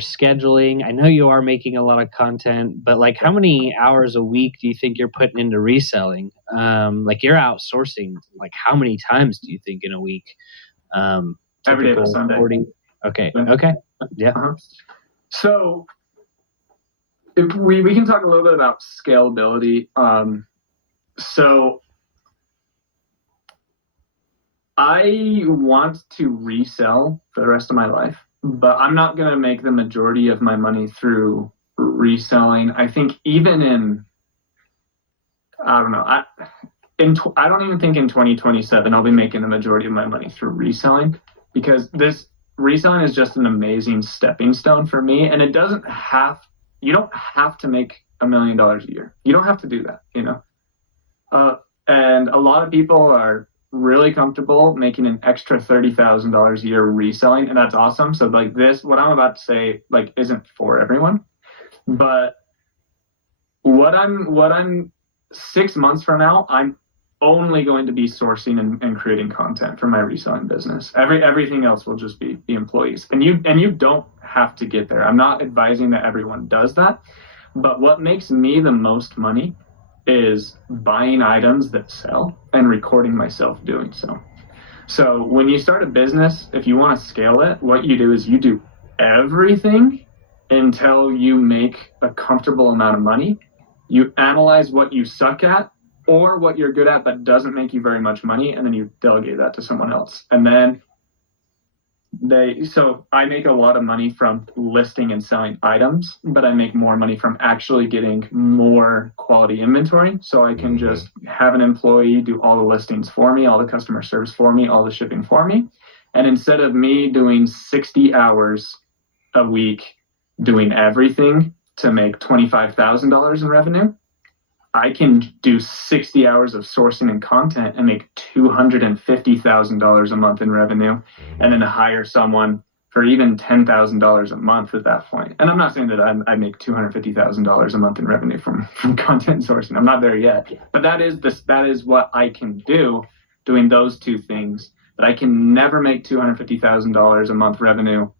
scheduling? I know you are making a lot of content, but like how many hours a week do you think you're putting into reselling? Like you're outsourcing, like how many times do you think in a week? Every day but Typical Sunday. 40. Okay. Okay. Yeah. Uh-huh. So if we can talk a little bit about scalability. So I want to resell for the rest of my life, but I'm not going to make the majority of my money through reselling. I think even I don't know, I don't even think in 2027 I'll be making the majority of my money through reselling, because this reselling is just an amazing stepping stone for me. And you don't have to make $1 million a year. You don't have to do that. And a lot of people are really comfortable making an extra $30,000 a year reselling, and that's awesome. So like what I'm about to say, like, isn't for everyone, but what I'm 6 months from now, I'm only going to be sourcing and creating content for my reselling business. Everything else will just be employees, and you don't have to get there. I'm not advising that everyone does that, but what makes me the most money is buying items that sell and recording myself doing so. So when you start a business, if you want to scale it, what you do is you do everything until you make a comfortable amount of money. You analyze what you suck at or what you're good at but doesn't make you very much money, and then you delegate that to someone else. And then so I make a lot of money from listing and selling items, but I make more money from actually getting more quality inventory. So I can just have an employee do all the listings for me, all the customer service for me, all the shipping for me. And instead of me doing 60 hours a week doing everything to make $25,000 in revenue, I can do 60 hours of sourcing and content and make $250,000 a month in revenue, and then hire someone for even $10,000 a month at that point. And I'm not saying that I make $250,000 a month in revenue from content sourcing. I'm not there yet, but that is what I can do doing those two things. But I can never make $250,000 a month revenue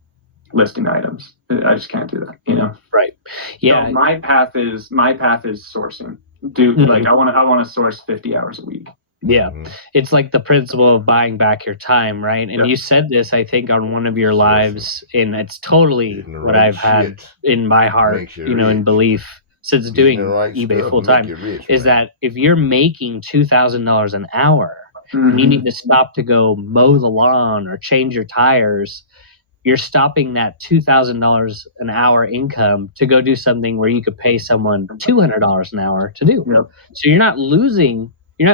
listing items. I just can't do that, Right. Yeah. So my path is sourcing. Like I want to source 50 hours a week. Yeah. It's like the principle of buying back your time, right? And you said this, I think, on one of your lives, and it's totally what I've had in my heart, in belief since doing eBay full time, is that if you're making $2,000 an hour and you need to stop to go mow the lawn or change your tires, you're stopping that $2,000 an hour income to go do something where you could pay someone $200 an hour to do. Yep. So you're not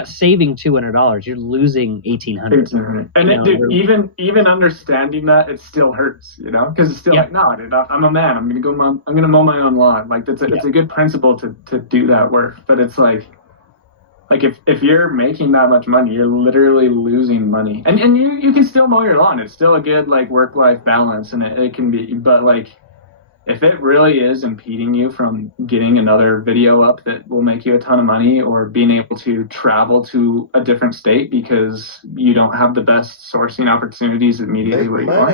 saving $200, you're losing $1,800. And dude, even understanding that, it still hurts, because it's still like, no, dude, I'm a man. I'm gonna mow my own lawn. Like it's a good principle to do that work, but it's like if you're making that much money, you're literally losing money. And you can still mow your lawn. It's still a good like work-life balance, and it can be, but like if it really is impeding you from getting another video up that will make you a ton of money, or being able to travel to a different state because you don't have the best sourcing opportunities immediately where you are,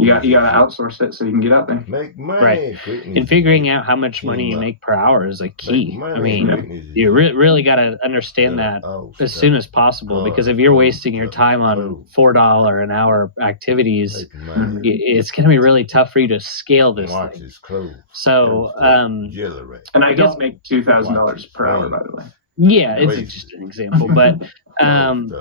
you got to outsource it so you can get up there. Make money. Right. And figuring out how much money you make per hour is like key. I mean, you really got to understand that as soon as possible, because if you're wasting your time on $4 an hour activities, it's going to be really tough for you to scale this thing. So, and I don't make $2,000 per hour, by the way. Yeah, it's just an example, but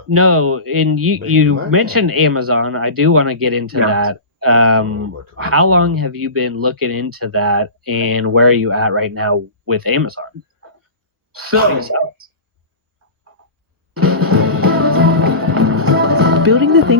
no. And you mentioned Amazon. I do want to get into that. How long have you been looking into that, and where are you at right now with Amazon? So, building the thing